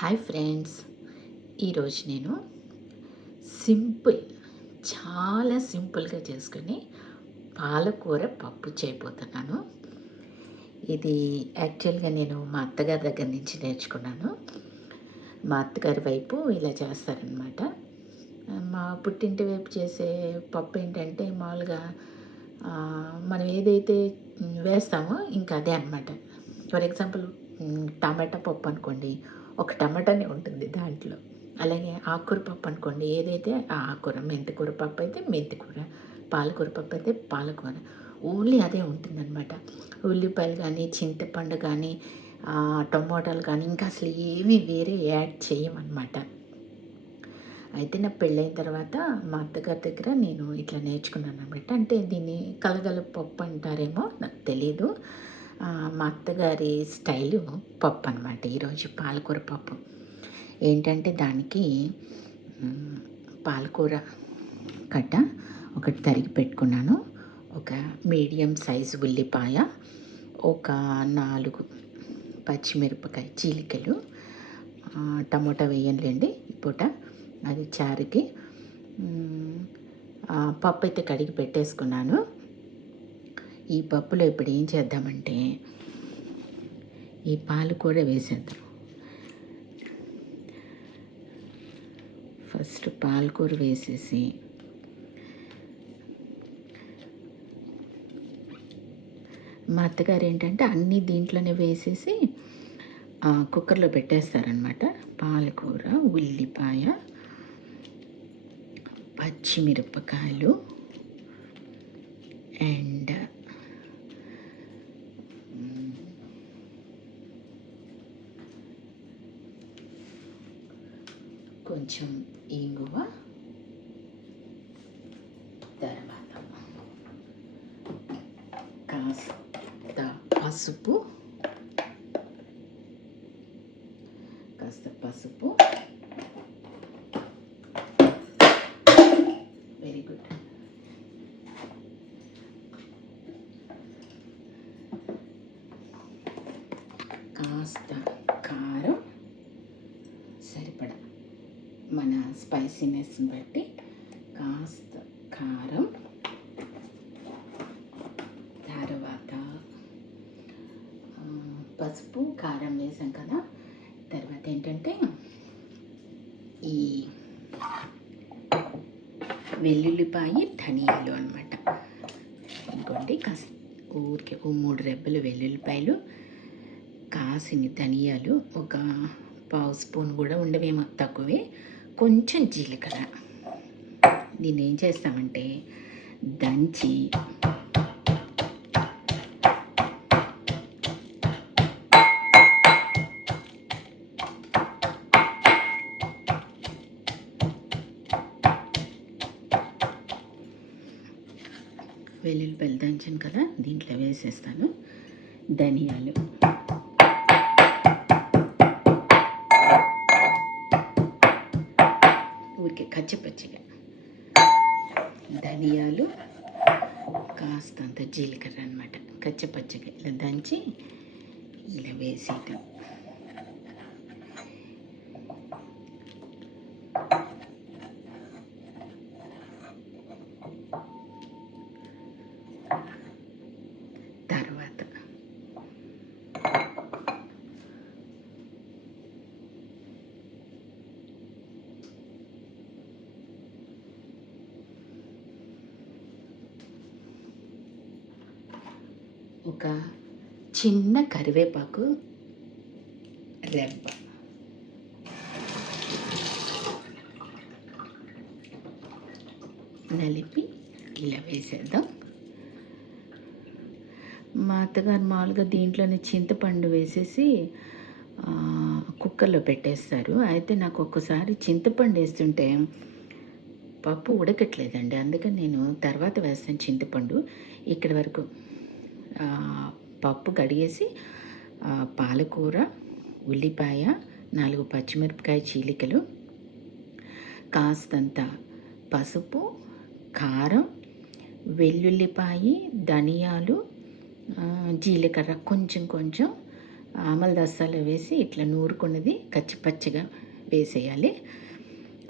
Hi friends, ఈరోజు నేను simple చాలా సింపుల్గా చేసుకుని పాలకూర పప్పు చేయబోతున్నాను. ఇది యాక్చువల్గా నేను మా అత్తగారి దగ్గర నుంచి నేర్చుకున్నాను. మా అత్తగారి వైపు ఇలా చేస్తారనమాట. మా పుట్టింటి వైపు చేసే పప్పు ఏంటంటే మామూలుగా మనం ఏదైతే వేస్తామో ఇంకా అదే అనమాట. ఫర్ ఎగ్జాంపుల్ టమాటా పప్పు అనుకోండి, ఒక టమాటానే ఉంటుంది దాంట్లో. అలాగే ఆకుకూర పప్పు అనుకోండి, ఏదైతే ఆ ఆకుకూర, మెంతికూర పప్పు అయితే మెంతికూర, పాలకూర పప్పు అయితే పాలకూర, ఓన్లీ అదే ఉంటుందన్నమాట. ఉల్లిపాయలు కానీ, చింతపండు కానీ, టమోటాలు కానీ ఇంకా అసలు ఏమీ వేరే యాడ్ చేయమన్నమాట. అయితే నా పెళ్ళైన తర్వాత మా అత్తగారి దగ్గర నేను ఇట్లా నేర్చుకున్నాను అనమాట. అంటే దీన్ని కలగల పప్పు అంటారేమో నాకు తెలీదు. మా అత్తగారి స్టైలు పప్పు అనమాట. ఈరోజు పాలకూర పప్పు ఏంటంటే దానికి పాలకూర కట్ట ఒకటి తరిగి పెట్టుకున్నాను, ఒక మీడియం సైజు ఉల్లిపాయ, ఒక 4 పచ్చిమిరపకాయ చీలికలు, టమోటా వేయంలేండి ఈ పూట, అది చారుకి. పప్పు అయితే కడిగి పెట్టేసుకున్నాను. ఈ పప్పులో ఇప్పుడు ఏం చేద్దామంటే ఈ పాలకూర వేసేద్దాం. ఫస్ట్ పాలకూర వేసేసి మా అత్తగారు ఏంటంటే అన్నీ దీంట్లోనే వేసేసి కుక్కర్లో పెట్టేస్తారనమాట. పాలకూర, ఉల్లిపాయ, పచ్చిమిరపకాయలు అండ్ కొంచెం ఇంగువ, తర్వాత కాస్త పసుపు, వెరీ గుడ్, కాస్త కారం సరిపడా, మన స్పైసీనెస్ని బట్టి కాస్త కారం, తర్వాత పసుపు కారం వేసాం కదా. తర్వాత ఏంటంటే ఈ వెల్లుల్లిపాయ ధనియాలు అనమాట. ఇంకోండి కాస్త ఊరికే 3 రెబ్బలు వెల్లుల్లిపాయలు, కాసిని ధనియాలు, ఒక పావు స్పూన్ కూడా ఉండవేమో, తక్కువే, కొంచెం జీలకర్ర. దీన్ని ఏం చేస్తామంటే దంచి వెల్లుల్లిపాయలు దంచాను కదా, దీంట్లో వేసేస్తాను. ధనియాలు, ఊరికే కచ్చపచ్చిగా ధనియాలు, కాస్తంత జీలకర్ర అనమాట, కచ్చపచ్చగా ఇలా దంచి ఇలా వేసేయటం. తర్వాత ఒక చిన్న కరివేపాకు రెబ్బ, నలిపి ఇలా వేసేద్దాం. మా అత్తగారు మామూలుగా దీంట్లోనే చింతపండు వేసేసి కుక్కర్లో పెట్టేస్తారు. అయితే నాకు ఒక్కసారి చింతపండు వేస్తుంటే పప్పు ఉడకట్లేదండి, అందుకని నేను తర్వాత వేస్తాను చింతపండు. ఇక్కడి వరకు పప్పు కడిగేసి పాలకూర, ఉల్లిపాయ, 4 పచ్చిమిరపకాయ చీలికలు, కాస్తంత పసుపు, కారం, వెల్లుల్లిపాయ, ధనియాలు, జీలకర్ర కొంచెం కొంచెం, ఆమల దస్తాలో వేసి ఇట్లా నూరుకున్నది కచ్చిపచ్చిగా వేసేయాలి.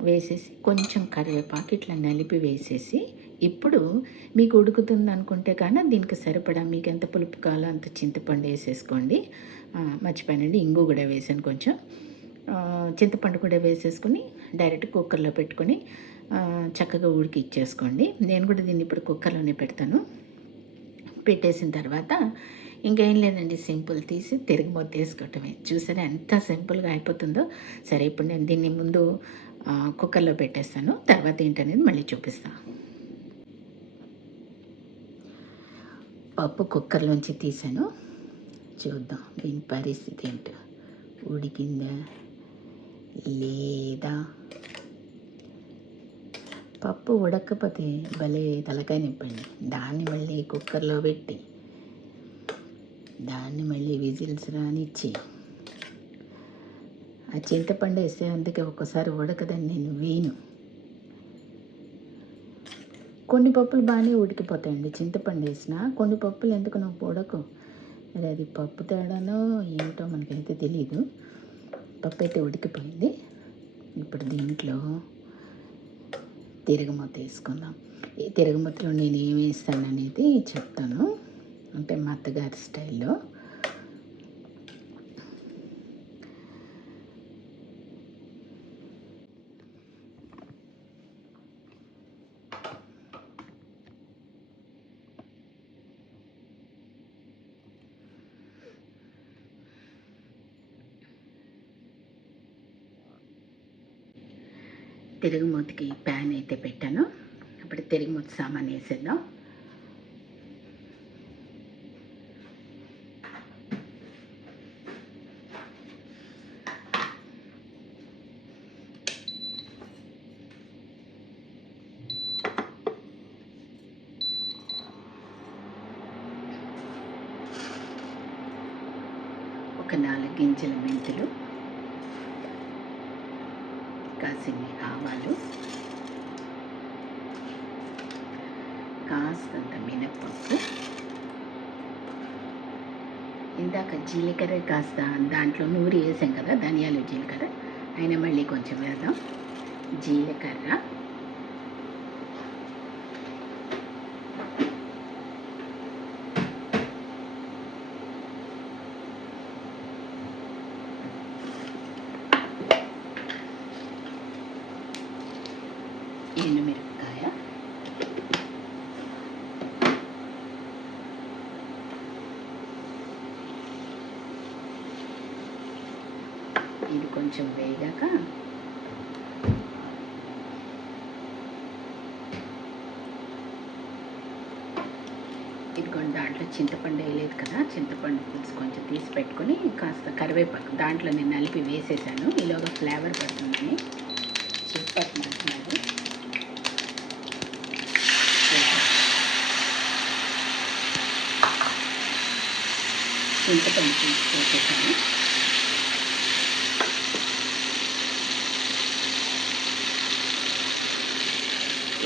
వేసేసి కొంచెం కరివేపాకు ఇట్లా నలిపి వేసేసి, ఇప్పుడు మీకు ఉడుకుతుంది అనుకుంటే కానీ దీనికి సరిపడా మీకు ఎంత పులుపు కావాలో అంత చింతపండు వేసేసుకోండి. మర్చిపోయానండి, ఇంగు కూడా వేసాను కొంచెం. చింతపండు కూడా వేసేసుకొని డైరెక్ట్ కుక్కర్లో పెట్టుకొని చక్కగా ఉడికి ఇచ్చేసుకోండి. నేను కూడా దీన్ని ఇప్పుడు కుక్కర్లోనే పెడతాను. పెట్టేసిన తర్వాత ఇంకేం లేదండి, సింపుల్ తీసి తిరగమూత వేసుకోవటమే. చూసారా ఎంత సింపుల్గా అయిపోతుందో. సరే, ఇప్పుడు నేను దీన్ని ముందు కుక్కర్లో పెట్టేస్తాను, తర్వాత ఏంటనేది మళ్ళీ చూపిస్తాను. పప్పు కుక్కర్లోంచి తీసాను, చూద్దాం దీని పరిస్థితి ఏంటో. ఉడికిందా లేదా? పప్పు ఉడకపోతే భలే తలకాయ నింపండి. దాన్ని మళ్ళీ కుక్కర్లో పెట్టి దాన్ని మళ్ళీ విజిల్స్ రానిచ్చి ఆ చింతపండు వేస్తే అందుకే ఒక్కసారి ఉడకదని నేను వేయను. కొన్ని పప్పులు బాగానే ఉడికిపోతాయండి చింతపండు వేసిన, కొన్ని పప్పులు ఎందుకు నాకు ఉడకవు. మరి అది పప్పు తేడానో ఏమిటో మనకైతే తెలియదు. పప్పు అయితే ఉడికిపోయింది. ఇప్పుడు దీంట్లో తిరగమూత వేసుకుందాం. ఈ తిరగమూతలో నేను ఏమి వేస్తాను అనేది చెప్తాను, అంటే మా అత్తగారి స్టైల్లో. తిరుగుమూతకి ప్యాన్ అయితే పెట్టాను. ఇప్పుడు తిరుగుమూత సామాన్ వేసేద్దాం. ఒక 4 గింజల మెంతులు, కాసిన్ని ఆవాలు, కాస్తంత మినప్పప్పు, ఇందాక జీలకర్ర కాస్త దాంట్లో నూరి వేసాం కదా, ధనియాలు జీలకర్ర, అయినా మళ్ళీ కొంచెం వేద్దాం. జీలకర్ర, ఎండుమిరపకాయ, ఇది కొంచెం వేగాక ఇదిగోండి, దాంట్లో చింతపండు వేయలేదు కదా, చింతపండు పులుసు కొంచెం తీసి పెట్టుకొని కాస్త కరివేపాకు దాంట్లో నేను నలిపి వేసేసాను. ఈలోగా ఫ్లేవర్ పడుతుందని చెప్పట్లేదు. చింతపండు పులుసు వేసేసాను.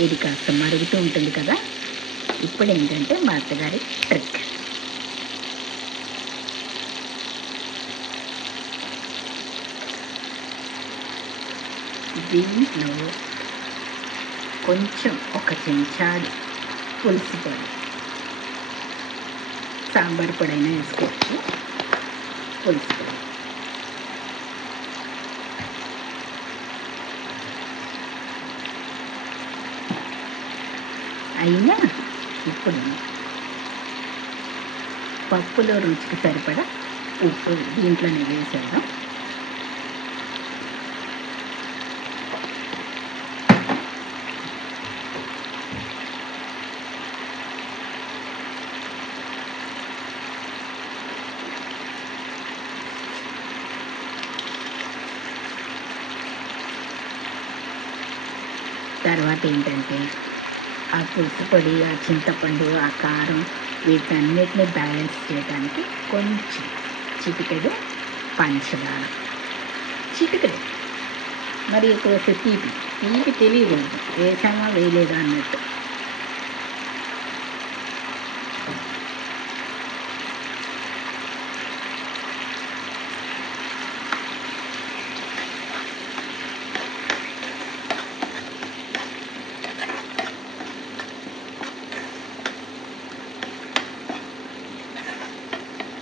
ఇది కాస్త మరుగుతూ ఉంటుంది కదా. ఇప్పుడు ఏంటంటే మా అత్తగారి ట్రిక్, దీంట్లో కొంచెం ఒక చెంచాడు పులుసు పొడి, సాంబార్ పొడి అయినా వేసుకోవచ్చు, పులుసు పొడి. అయినా ఇప్పుడు పప్పులో రుచికి సరిపడా ఉప్పు దీంట్లోనే వేసేద్దాం. తర్వాత ఏంటంటే ఆ పులుసు పొడి, ఆ చింతపండు, ఆ కారం వీటన్నిటిని బ్యాలెన్స్ చేయడానికి కొంచెం చిటికెడు పంచదార, చిటికెడు, మరి ఎక్కువ తీపి తెలియకూడదు, వేసామా వేయలేదా అన్నట్టు.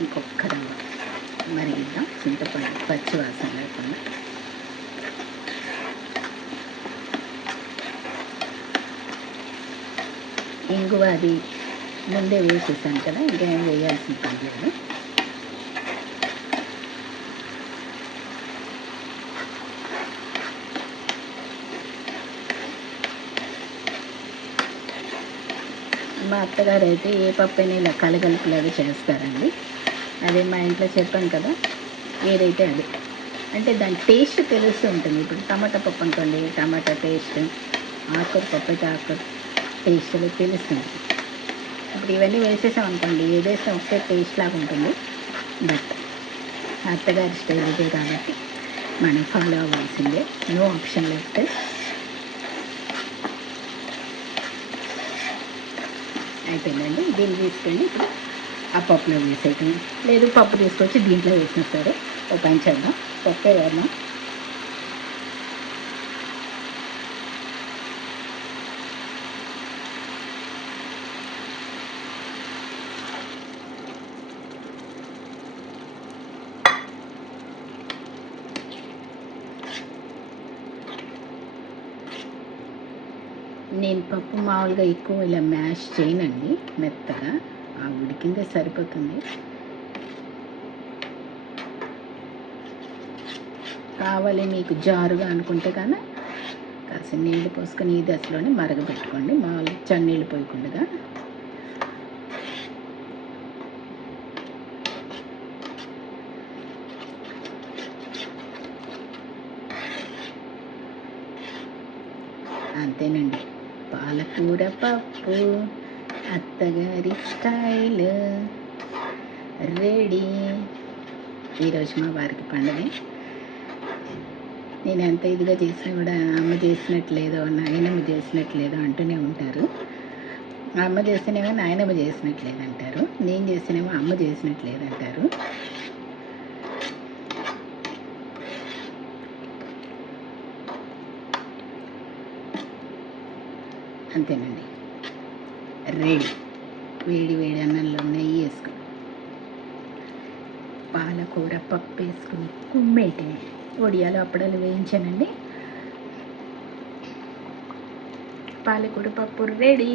ఇంకొక రవ్వ మరిగిద్దాం, చింతపండు పచ్చి వాసన లేకుండా. ఇంగువ అది ముందే వేసేసాను కదా, ఇంకేం వేయాల్సిన పని లేదు. మా అత్తగారు అయితే ఏ పప్పైనా ఇలా కలగలుపులాగా చేస్తారండి. అదే మా ఇంట్లో చెప్పాను కదా, ఏదైతే అది అంటే దాని టేస్ట్ తెలుస్తూ ఉంటుంది. ఇప్పుడు టమాటా పప్పు అనుకోండి, టమాటా టేస్ట్, ఆకుకూర పప్పు అయితే ఆకుకూర టేస్ట్ తెలుస్తుంది. ఇప్పుడు ఇవన్నీ వేసేసాం అనుకోండి, ఏదేసినా ఒకటే టేస్ట్ లాగా ఉంటుంది. బట్ అత్తగారి స్టైల్ ఇదే కాబట్టి మనం ఫాలో అవ్వాల్సిందే, నో ఆప్షన్ లెఫ్ట్. అయిపోయిందండి. దీన్ని తీసుకెళ్ళి ఇప్పుడు ఆ పప్పులో వేసేయటం, లేదు పప్పు తీసుకొచ్చి దీంట్లో వేసినా సరే ఒక పని చేద్దాం, పప్పే వేద్దాం. నేను పప్పు మామూలుగా ఎక్కువ ఇలా మ్యాష్ చేయనండి, మెత్తగా ఆ ఉడికిందే సరిపోతుంది. కావాలి మీకు జారుగా అనుకుంటే కానీ కాస్త నీళ్ళు పోసుకొని ఈ దశలోనే మరగబెట్టుకోండి, మామూలుగా చన్నీళ్ళు పోయకుండా. అంతేనండి, పాలకూర పప్పు అత్తగారి స్టైల్ రెడీ. ఈరోజు మా వారికి పండుగ. నేను ఎంత ఇదిగా చేసినా కూడా అమ్మ చేసినట్లేదో నాయనమ్మ చేసినట్లేదో అంటూనే ఉంటారు. అమ్మ చేస్తేనేమో నాయనమ్మ చేసినట్లేదంటారు, నేను చేస్తేనేమో అమ్మ చేసినట్లేదంటారు. అంతేనండి, రెడీ. వేడి వేడి అన్నంలో నెయ్యి వేసుకుని పాలకూర పప్పు వేసుకుని కుమ్మేటి వడియాలు అప్పడాలు వేయించానండి. పాలకూర పప్పు రెడీ.